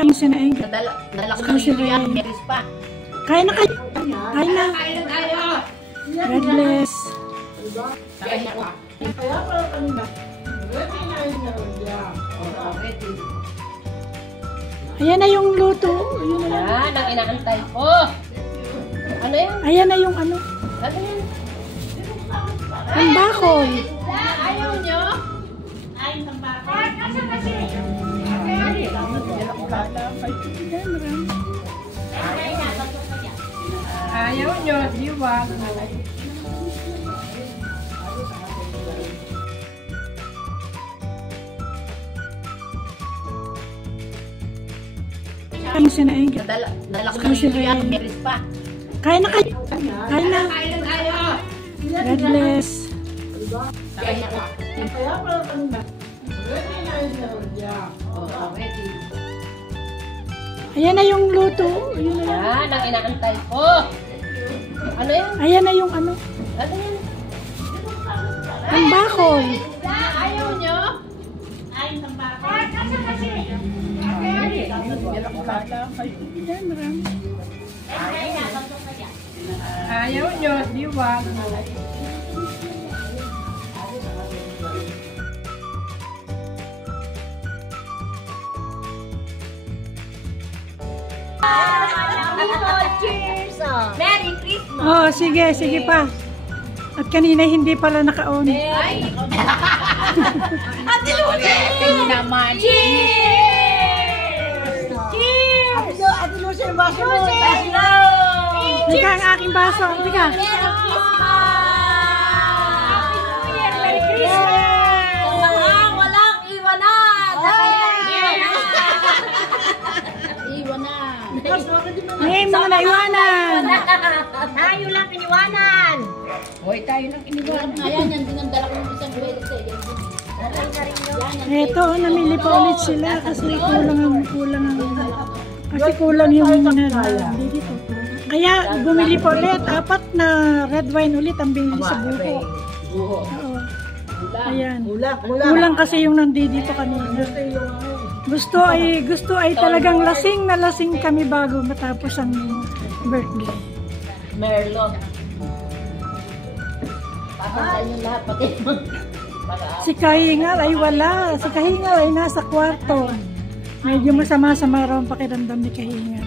Ang sinaing. Nadala ko na yung meris pa. Kain na kayo. Kain na. God bless. Kain na. Kaya pala kanina. Ayan na yung luto. Yan, ang inaantay ko. Ano yun? Ayan na yung ano. Ano yun? Ang bakoy. Ayaw nyo? Ayaw ng baka. Asa kasi? Ayaw nyo, diwag. Ang sinaing. Nadala ko na yung meris pa. Kain na kayo. Kain na. God bless. Kain na. Kaya pala kanina. Ayan na yung luto. Yan, ang inaantay ko. Ano yun? Ayan na yung ano. Ano yun? Ang bakoy. Ayaw nyo? Ayaw ng baka. Asa kasi? Ayaw nyo, diwag. Cheers! Merry Christmas! Oh, sige, sige pa. At kanina hindi pala naka-on. Ay! Ate Lucy! Hindi naman. Cheers! Cheers! Ate Lucy, yung baso mo. Hello! Hindi ka ang aking baso. Hindi ka. Merry Christmas! Merry Christmas! Walang iwanan! May mga naiwanan. Tayo lang iniwanan! Hoy, tayo nang iniwan. Ayan, yan din ang dala ko ng isang buwelit sa iyo. Eto, namili pa ulit sila kasi kulang yung dito. Kaya bumili pa ulit. 4 na red wine ulit ang binili sa buko. Oo. Ayan. Kulang kasi yung nandito kanina. Gusto ay talagang lasing na lasing kami bago matapos ang birthday. Merlot. Papantayin yung lahat pati. Si Kahingal ay wala. Si Kahingal ay nasa kwarto. Medyo masama-sama raw ang pakiramdam ni Kahingal.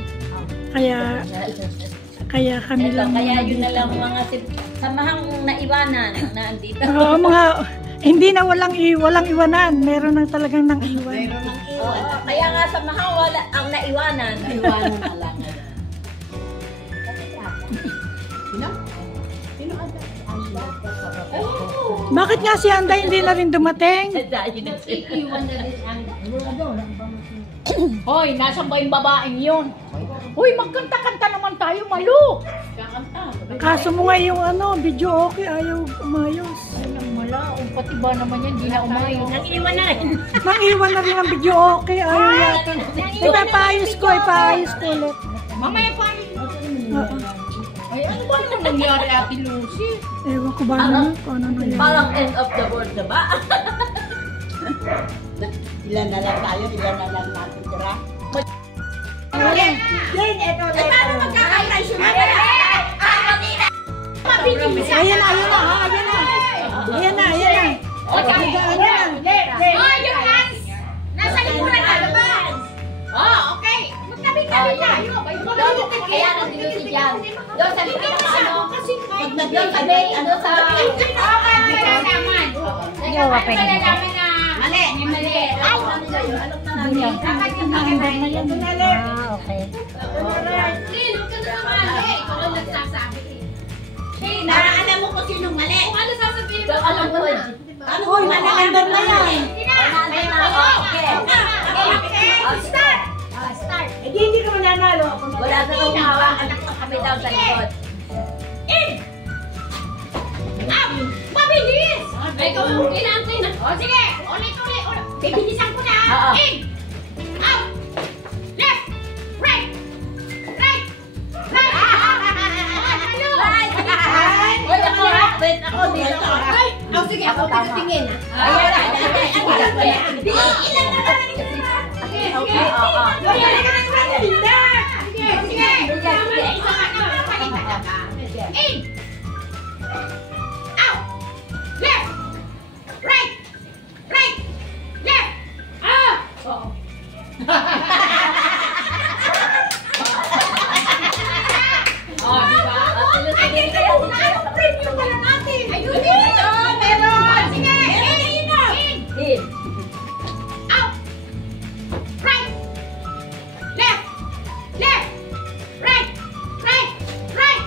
Kaya kami lang. Kaya yun na lang mga samahang naiwanan na andito. Oo, hindi na walang iwanan. Meron nang talagang nang iwan. Kaya nga samahang wala ang naiwanan. Iwanan na lang. Bakit nga si Anday hindi na rin dumating? Iwan na rin ang... Hoy, nasan ba yung babaeng yun? Hoy, magkanta-kanta naman tayo, Malu! Kakanta. Kaso mo nga yung video okay, ayaw umayos. Ay, nang mala. Pati ba naman yan, di na umayos. Nang-iwan na rin. Nang-iwan na rin ang video okay, ayaw yata. Ipapaayos ko ulit. Mamaya pa rin. Oo. Ay, ano ba naman nangyari, Ate Lucy? Ewan ko ba naman kung ano nangyari. Parang end of the world na ba? Ilan na lang tayo, ilan na lang natin tira. Jen, ito na. Paano magkakaisyo na? Ayan na. O, yung hands! Nasa likuran ka, labas! Oh, okay. Magkabit-kabit tayo. Kaya nandito si Jan. Doon sa likod ng ano. Doon sa day, ano sa... Okay, naman. Nagkakala namin na... Mali, mali. Ay, alam na namin. Dapat yung pakimay. Okay. Lin, huwag ka na mali. Ikaw ang nagsasabi. Alam mo kung sinong mali. Kung ano sasabihin mo, alam mo na. Ano mo, nakaandar na yan. Start! Start! Hindi ka mananalo. Wala na nung hawak. Anak na kami daw sa likod. In! Up! Mabilis! Ikaw ang inaantay na. O sige, ulit. Bibilisan ko na. In! Out! Left! Right! Right! Wait, ako dito. Oh, sige, ako tingin. Ayan na. Ilan na lang. Okay. Oh, di ba? Ay, dito na. Premium pala natin. Ayun, dito. Meron. Sige. In. Out. Right. Left. Left. Right. Right. Right.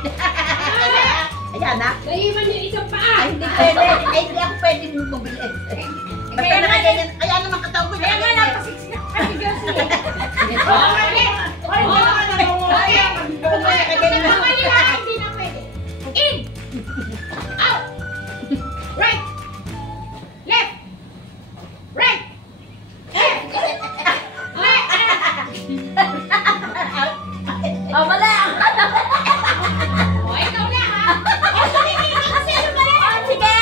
Ayan na. Naiwan niyo isang paa. Ay, hindi pwede. Ay, hindi ako pwede mong pabilis. Basta nakaganyan. Kaya naman katawag ko. Kaya nga napasiksik kasi Josie. Oh, mali. Hindi na pwede. In. Out. Right. Left. Right. Left. Oh, mali. Oh, ikaw na ha. Oh, tumingin ka kasi ano ba yan? Oh, sige.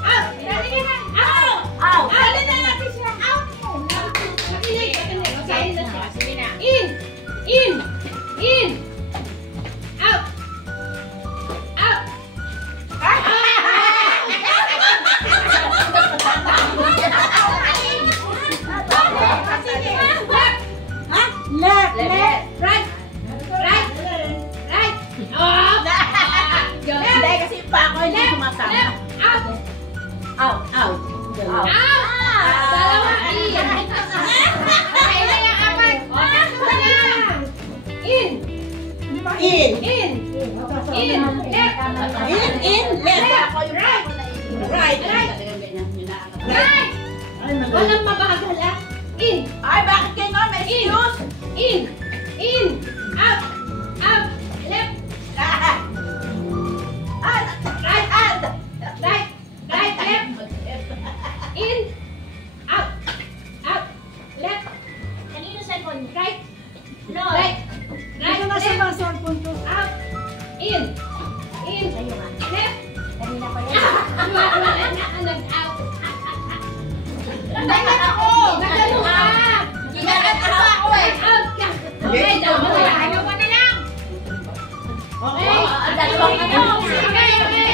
Out. Dali ka na. Out. Out. Dali na natin siya. Out. Makinig. Okay na siya. Sige na. In. In. In. Out. Out. Left, left. Right. Right. Right. Oh. Hindi, kasi pa ako hindi sumasama. Left. Out. Out. Out. Out. Out. Dalawa. In. Okay na yung apat. In. In. In. In. Left. In. Left. Right. Right. Right. Walang mabagal ah. In. Ay, bakit kayo nga may excuse? In. In. Out. Out. Left. Right. Right. Right. Right. Left. In. Out. Out. Left. Kanino cellphone? Right. No. Right. Right. Ito na sa mga cellphone ko. Out. In. In. Left. Kanina pa yan. Nag-out. Nag-out ako. Nag-out ka. Ginagat pa ako eh. Out ka. Okay, dalawa na lang. Okay. Dalawang ka na. Okay, okay.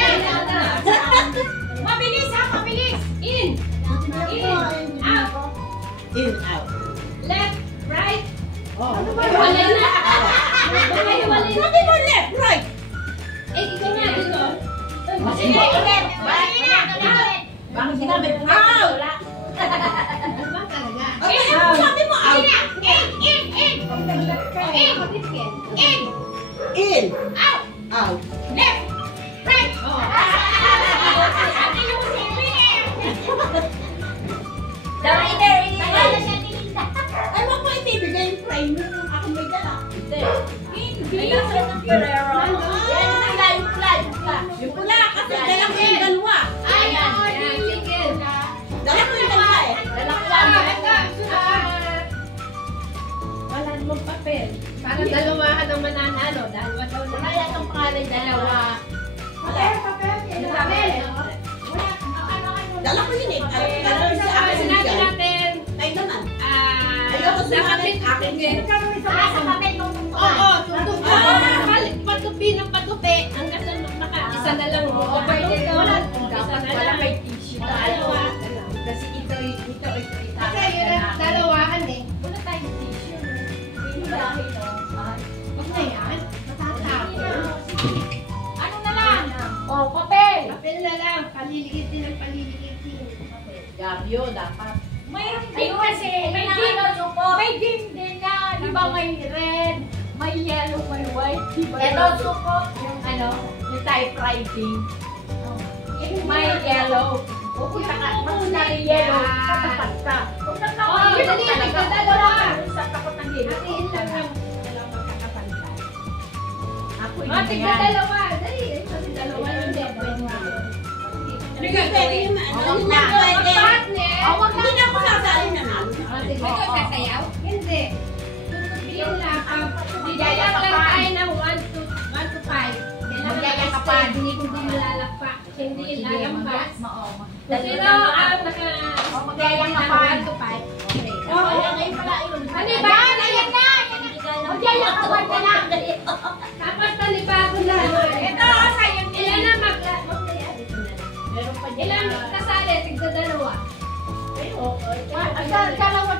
Mabilis ha, mabilis. In. In. Out. In, out. Left. Right. Oh. Walay na. Walay na. Sabi mo left, right. Eh, ikaw nga dito. Sige, left. Walay na. Bakit sinabi? Out. Okay, Sabi mo out. in. In. In. In. In, Out. out. Left. Right. Ay, wag mo itibigay yung frame nung ako may dala. Hindi. Yan yung live ka. Yung pula, kasi dala ko yung dalawa. Dala ko yung dalawa eh. Dala ko Wala namang papel. Para dalawahan ang mananalo. Dalawa daw na. Wala yan ang pangalan, dalawa. Papel. Dala ko yun eh. Sinabi natin, Tayo naman. Ayoko sumabit akin din. Oo, tutup. Patupi ng patupi. Hanggang sa isa na lang. Wala. Dapat wala may tissue. Dalawa. Kasi ito. Kasi yun ang dalawahan eh. Wala tayong tissue. Huwag na yan. Matatapon. Ano na lang? Oh, papel. Papel na lang. Paliligitin ng paliligitin. Gabyo, dapat. Mayroon din kasi, may game din na, di ba may red, may yellow, may white, di ba? Ito, suko. Yung ano, yung typewriting. May yellow. Pupunta ka, mas na yellow, tatapat ka. Kung Oh, dali, magdadalawa. sa tapat ng yellow. Hatiin lang yung dalawang magkakapalitan. Ako Ah, tigna dalawa. Dali, kasi dalawa yung din. Hindi ka pwede yung Partner. Hindi na ako sasali na namin. Ikaw sasayaw? Hindi. Tutupiin lang. Bigyan lang tayo ng 1 to 5. Magyayakapan. Hindi ko din lalakpak. Hindi lalampas. Dali Sino na. ang Magyayakapan. 1 to 5? Okay. Ngayon pala yun. Ano ba? Ayan na! Magyayakapan ka na. Tapos talibago na. Ito, sayang. Ilan na ilan kasali? Tigda dalawa. Ayun. Dalawa.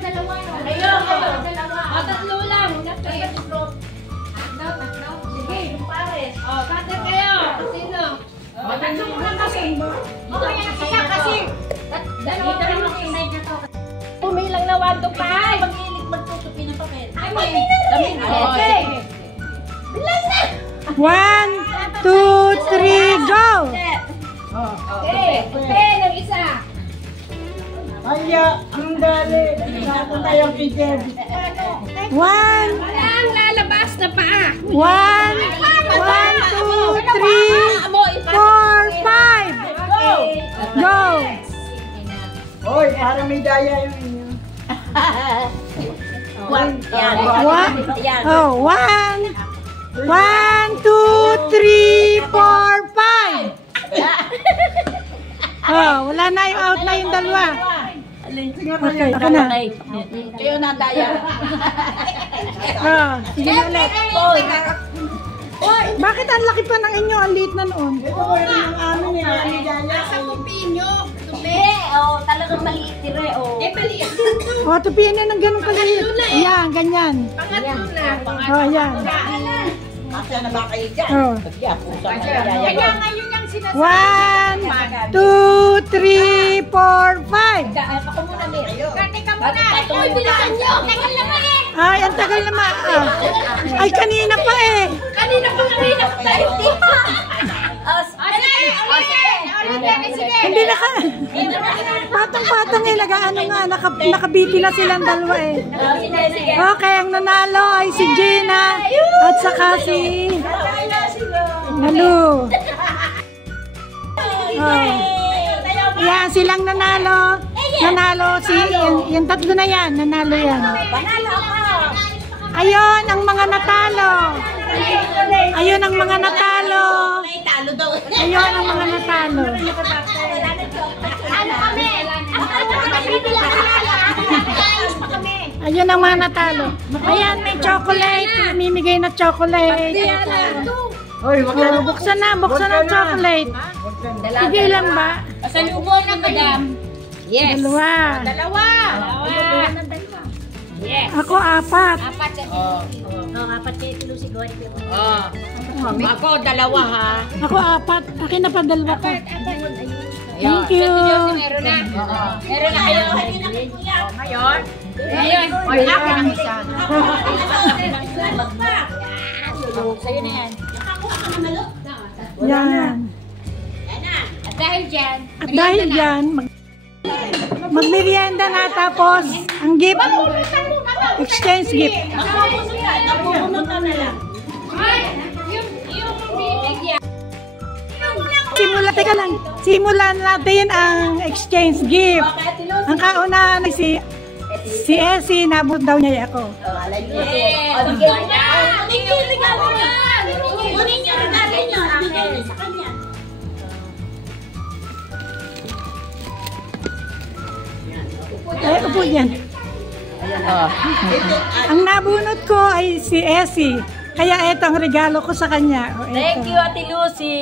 Pumilang na 1 to 5. Mag-ilig magtutupi ng papel. Ay, may Okay. 1, 2, 3, go! Okay. Pen ang isa. Aya, ang dali. Nasa tayo kay Jeb. 1, Walang lalabas na paa. 1, 2, 3, 4, 5. Go! Hoy, para may daya yung inyo. Yan. Oh, 1, 2, 3, 4, 5. Oh, wala na yung out na yung dalawa. Okay, ako na. Kayo na daya. Oh, sige na ulit. Bakit ang laki pa ng inyo? Ang liit na noon. Ito ko rin ang amin eh. May daya. Nasa kupinyo. Tupi. Oh, talagang maliit dire. Oh. Maliit. Oh, tupian niya ng ganun kaliit. Ayan, ganyan. Pangatlo na. Oh, ayan. Kasya na ba kayo dyan? Oh. Yeah, pusa na daya. Kaya ngayon yung sinasabi. 1, 2, 3, 4, 5. Ako muna, Mir. Kati ka muna. Ay, bilisan nyo. Tagal naman eh. Ay, ang tagal naman. Ay, kanina pa eh. Kanina pa tayo. Sige. Hindi na ka. Patang-patang eh. Ano nga, nakabiti na silang dalawa eh. Sige. Okay, ang nanalo ay si Gina at saka si Nalu. Oh. Yan, silang nanalo. Nanalo si, yung tatlo na yan. Nanalo yan. Panalo ako. Ayun, ang mga natalo. Ayun ang mga natalo. May talo daw. Ayun ang mga natalo. Ano kami? Ayun ang mga natalo. Ayan, may chocolate. Namimigay na chocolate. Hoy, wag na. Oh, buksan na ang chocolate. Sige lang ba? Pasalubong na, madam. Yes. Dalawa. Dalawa. Yes. Ako 4. Apat sa Apat kayo tilusi ko. Ako, dalawa ha. Ako 4. Akin na pa dalawa ko. Thank you. Meron na. Meron na kayo. Ngayon. Ngayon. Oy, akin ang isa. Sa'yo na yan. Yan. At dahil dyan, At dahil dyan, magmerienda na tapos ang gift, exchange gift. Napupunutan na lang. yung bibigyan. Teka lang, simulan natin ang exchange gift. Ang kaunahan ay si Essie, nabot daw niya ako. Kunin niyo yung regalo niyo. Kunin niyo yung regalo niyo. Bigay niyo sa kanya. Upo dyan. Ang nabunot ko ay si Essie. Kaya ito ang regalo ko sa kanya. O, eto. Thank you, Ate Lucy.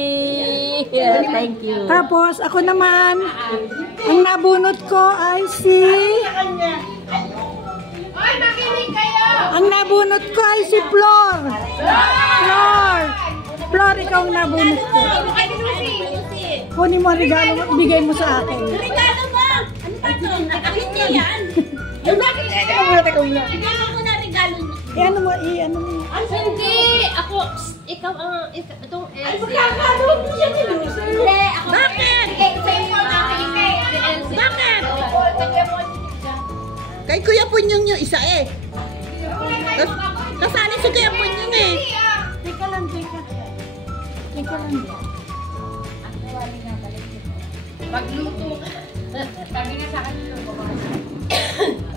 Thank you. Tapos ako naman, ang nabunot ko ay si... Ay, makinig kayo. Ang nabunot ko ay si Flor. Flor, ikaw ang nabunot ko. Ay, Lucy. Kunin mo ang regalo mo, ibigay mo sa akin. Regalo mo. Ano ba ito? Nakakit niya yan. Teka muna. Regalo mo na regalo niya. Ano mo, ano mo. Hindi! Ako, ikaw ang, itong Elsie. Kakalood mo siya ni Lucy. Hindi, ako. Bakit? Bakit? Kay Kuya Punyong yung isa eh. Kasali si Kuya Punyong eh. Teka lang. Teka lang. Pagluto. Sabi nga sa akin yung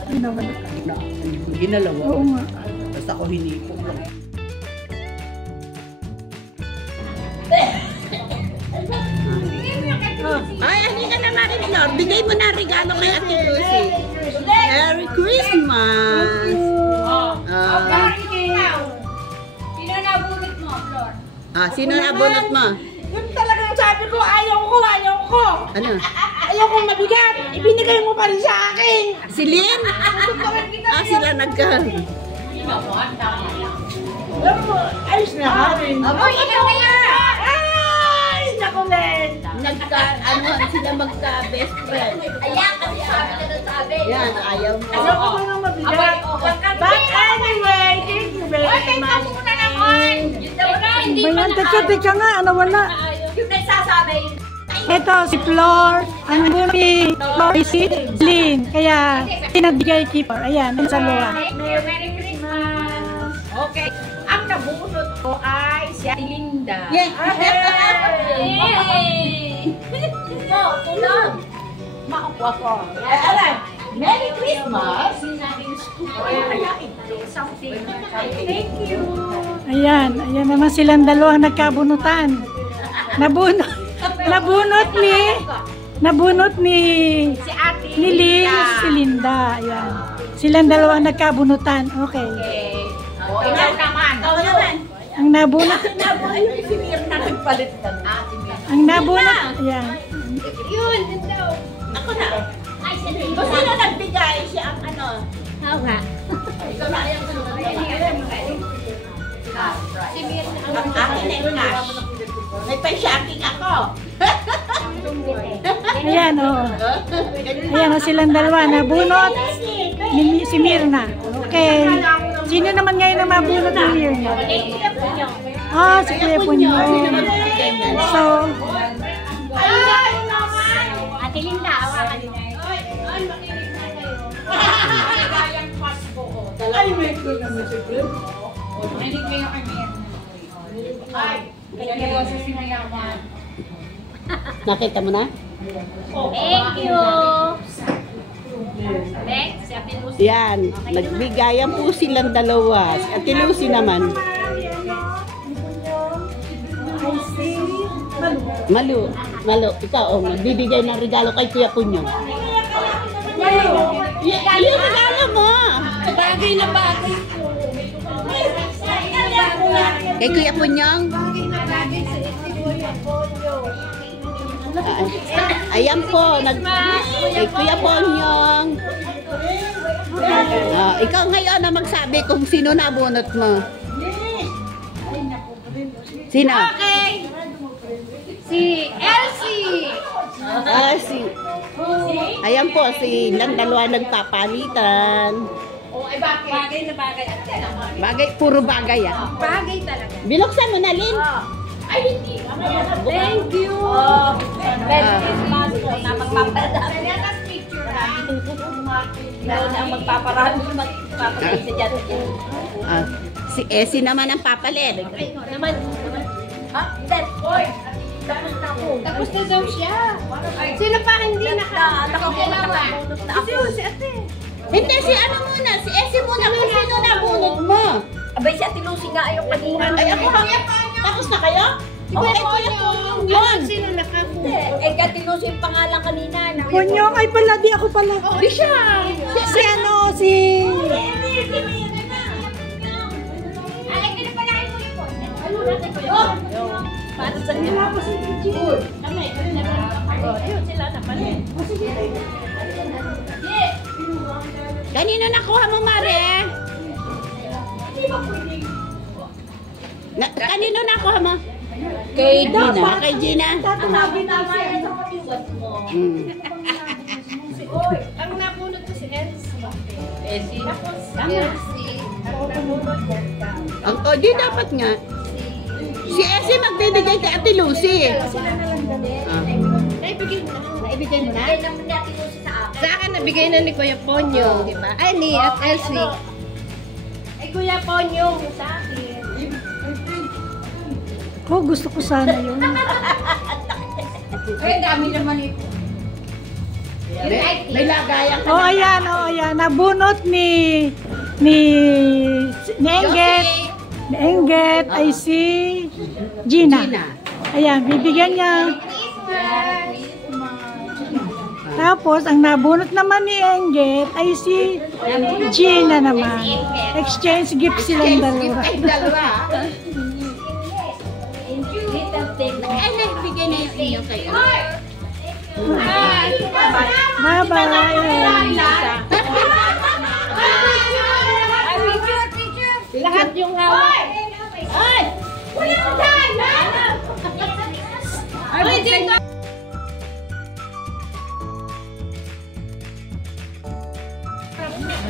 Ginawa. Ginalawa. Oo nga. Basta ako hinipo lang. Ay, hindi ka na Marilyn. Bigay mo na regalo kay Ate Lucy. Merry Christmas! Sino nabunot mo, Flor? Sino nabunot mo? Yun talagang sabi ko, ayaw ko. Ano? Ayaw kong mabigat. Ibinigay mo pa rin sa akin. Si Lynn? Sila nagka... Alam mo, ayos na ka rin. Oy, ikaw na yan! Ay! Nagka-anuhan sila magka-best friend. Ayan, kasi sabi na sabi. Yan, ayaw mo. Ayaw ko mga mabigat. But anyway, thank you very much. muna naman. Bayan, teka nga, ano wala? Yung nagsasabi. Ito, si Flor, ang bumi, Flor, si Lynn. Kaya, pinabigay keeper. Ayan, sa luwa. Thank you. Merry Christmas. Okay. Ang nabunot ko ay si Ate Linda. Yeah. Tulog. Makuha ko. Merry Christmas! Thank you. Ayan naman silang dalawang nagkabunutan. Nabunot ni Si Ate ni Lynn, si Linda. Ayan. Silang dalawang nagkabunutan. Okay. Okay. Ikaw naman. Ang nabunot, Ayun, si Mirna nagpalit ka na. ang nabunot, ayan. Yun. Ako na. Ay, Kung sino nagbigay, siya ang ano. Ikaw nga. Ikaw na ayaw ko. Si Mirna. Ang akin na yung cash. May pa-shopping ako. Ayan, oo. Ayan, silang dalawa. Nabunot ni si Mirna. Okay. Sino naman ngayon na mabunot ni Mirna? Ah, si Kuya Punyo. So, Ate Linda, awakan niyo. Ay, may ko naman si Chris. Hindi kayo kami. Ay, kaya sa sinayaman. Nakita mo na? Thank you. Next, si Ate Lucy. Yan, nagbigayan po silang dalawa. Si Ate Lucy naman. Malu. Ikaw, magbibigay ng regalo kay Kuya Punyo. Yung regalo mo. Bagay na bagay po. Kay Kuya Punyong. Ayan po, kay Kuya Punyong. Ikaw ngayon na magsabi kung sino nabunot mo. Sino? Okay. Si Elsie. Ayan po, silang dalawa nagpapalitan. Oh, ay bakit? Bagay na bagay. Bagay, puro bagay ah. Bagay talaga. Binuksan mo na, Lynn. Ay, hindi. Thank you. Merry Christmas po na magpaparami. Let us picture na. Ikaw na ang magpaparami. Magpaparami dyan. Si Essie naman ang papalit. Ay, naman. Ha? Oy! Tapos na ako. Tapos na daw siya. Sino pa hindi nakapunta pa? Si Ate. Hindi, si ano muna, si Essie muna kung sino nabunot mo. Abay, si Ate Lucy nga ayaw kanina. Ay, ako tapos na kayo? Okay, Kuya Punyo. Sino nakapunta? Eh, Ate Lucy yung pangalan kanina. Punyong, ay pala, di ako pala. Di siya. Si ano, si... Ay, kinapalain mo yung Punyo. Ano natin ko yun? Para sa inyo. Ayun, sila na pala. Kanino nakuha mo, Mare? Kanino nakuha mo? Kay Gina. Kay Gina. Sabi naman yan sa kapatid mo. Ang napunod ko si Elsie. Elsie? Tama. Elsie. Ang napunod ko. Di dapat nga. Si Essie magbibigay kay Ate Lucy. Naibigay mo na. Naibigay mo na? Naibigay naman ni Ate Lucy sa akin. Sa akin, nabigay na ni Kuya Ponyo, di ba? Ay, ni at Elsie. Ay, Kuya Ponyo, sa akin. Oh, gusto ko sana yun. Ay, dami naman ito. May lagayan ka. Oh, ayan. Nabunot ni Engget ay si Gina. Ayan, bibigyan niya. Tapos, ang nabunot naman ni Engget ay si Gina naman. Exchange gift silang dalawa. Ay, dalawa. Little thing. Ay, nagbigay na yung inyo kayo. Bye-bye. Lahat yung hawak. Ay! Walang daan!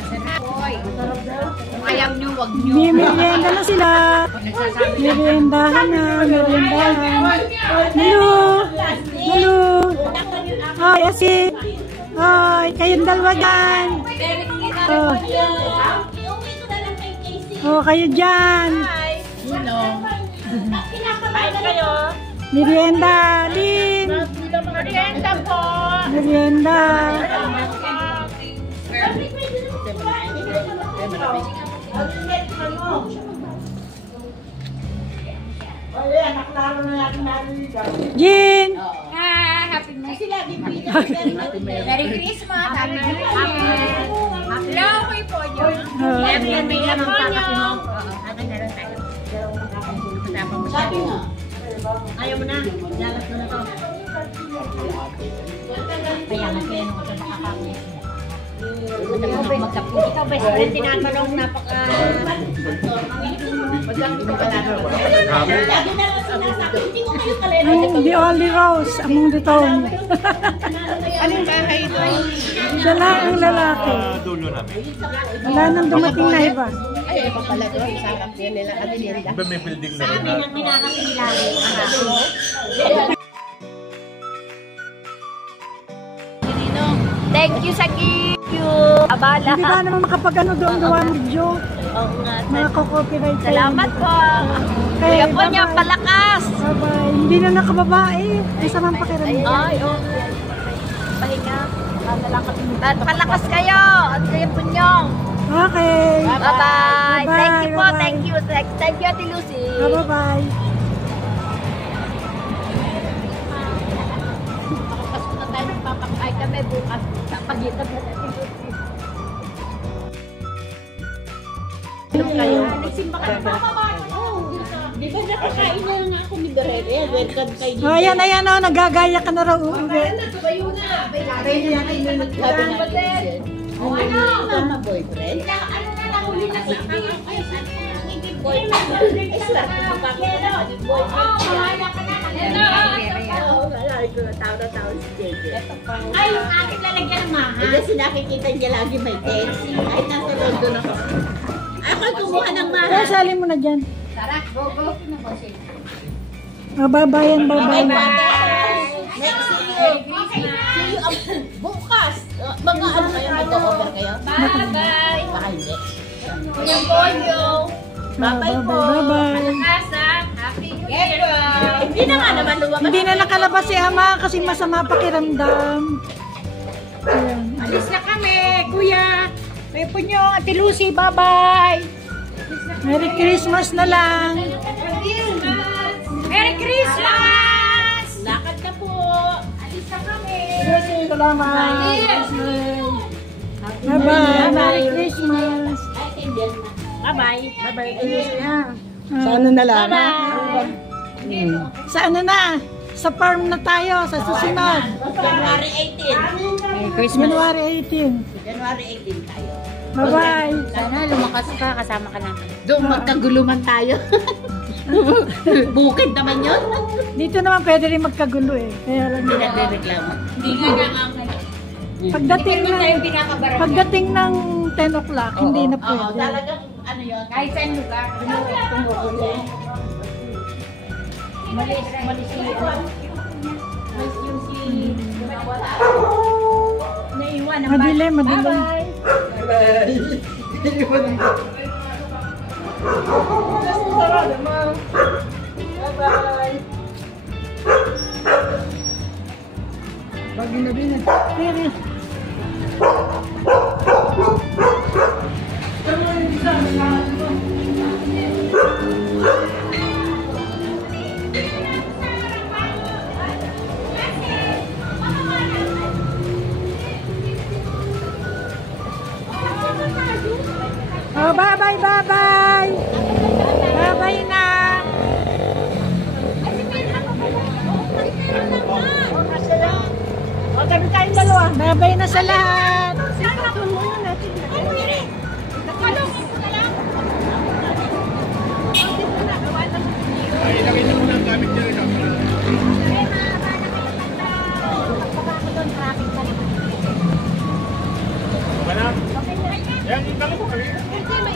Kung ayaw nyo, wag nyo. May merienda na sila. Meriendahan na, meriendahan. Hello! Hello! Ay, Asi! Ay, kayong dalawa dyan! Oh, oh kayo dyan! Kain na kayo. Merienda, Lin! Merienda po. Merienda! Jin! Happy Merry Christmas. Happy Hello, may po nyo. Happy Sabi nga. Ayaw mo na. Yalas mo na to. Kaya nga kaya nung ito nakakakit. Ikaw best friend, tinatanong napaka... Lagi na lang sinasabi. Hindi ko kayo kalero. Ang the only rose among the town. Anong bahay doon? Siya lang ang lalaki. Dulo namin. Wala nang dumating na iba. Ay, iba pala doon. Sa kampiyan nila. Ano nila? Iba may building na rin na. Thank you sa gift. Abala. Hindi ba naman makapag-ano doon gawa ng video? Oo nga. Mga copyright tayo. Salamat po. Okay, Kaya po niya bye-bye. palakas. Bye-bye. Hindi na nakababae. Isa man pakiramdam. Ay, okay. Pahinga. Palakas kayo. At kayo po niyo. Okay. Bye-bye. Bye-bye. Thank you po. Bye-bye. Thank you. Thank you, Ate Lucy. Bye-bye. Pasko na tayo magpapakain kami bukas. Pagitan na Ate Lucy. Kayo. Nagsimba ka na. Di ba nakakain na lang ako ni Dorete? Welcome kay Oh, ayan, ayan, oh, nagagaya ka na raw uuwi. Sabi ni Hazel. O ano? Mama boyfriend? Ano na lang uli na sa Ay, yung akin lalagyan ng mahal. Kasi sinakikita niya lagi may tensi. Kahit nasa London ako. Ako'y kumuha ng Kaya mahal. sali mo na dyan. Tara, go, go. Babayan, babayan. Next, see you bukas. Mga ano kayo, mag-over kayo? Bye-bye. Baka hindi. Kuya Polyo. Bye-bye po. Bye-bye. Kasa, happy New Year. Hindi na nga naman luwag. Hindi na nakalabas si Ama kasi masama pakiramdam. Ayan. Alis na kami, kuya. Kuya Punyo, Ate Lucy, bye-bye. Merry Christmas na lang. Merry Christmas! Lakad na po. Alis na kami. Salamat. Bye-bye. Merry Christmas. Bye-bye. Bye-bye. Sa ano na lang? Sa ano na? Sa farm na tayo, sa susunod. January 18. January 18. January 18 tayo. Bye-bye. Sana lumakas ka, kasama ka namin. Doon magkaguluman tayo. Bukid naman yun. Dito naman pwede rin magkagulo eh. Kaya lang Hindi nagre-reklamo. Hindi nga nga pagdating ng 10 o'clock, hindi na Oo, pwede. talagang ano yun. kahit saan lugar. Malis yung si naiwan ang Madilim, madilim. Pagi na din eh. Oh, bye-bye, bye-bye. Bye-bye na. O, kami tayong dalawa. Bye-bye na sa lahat. Ilagay niyo muna ang gamit niyo rin. Wala. Yan, yung dalawa.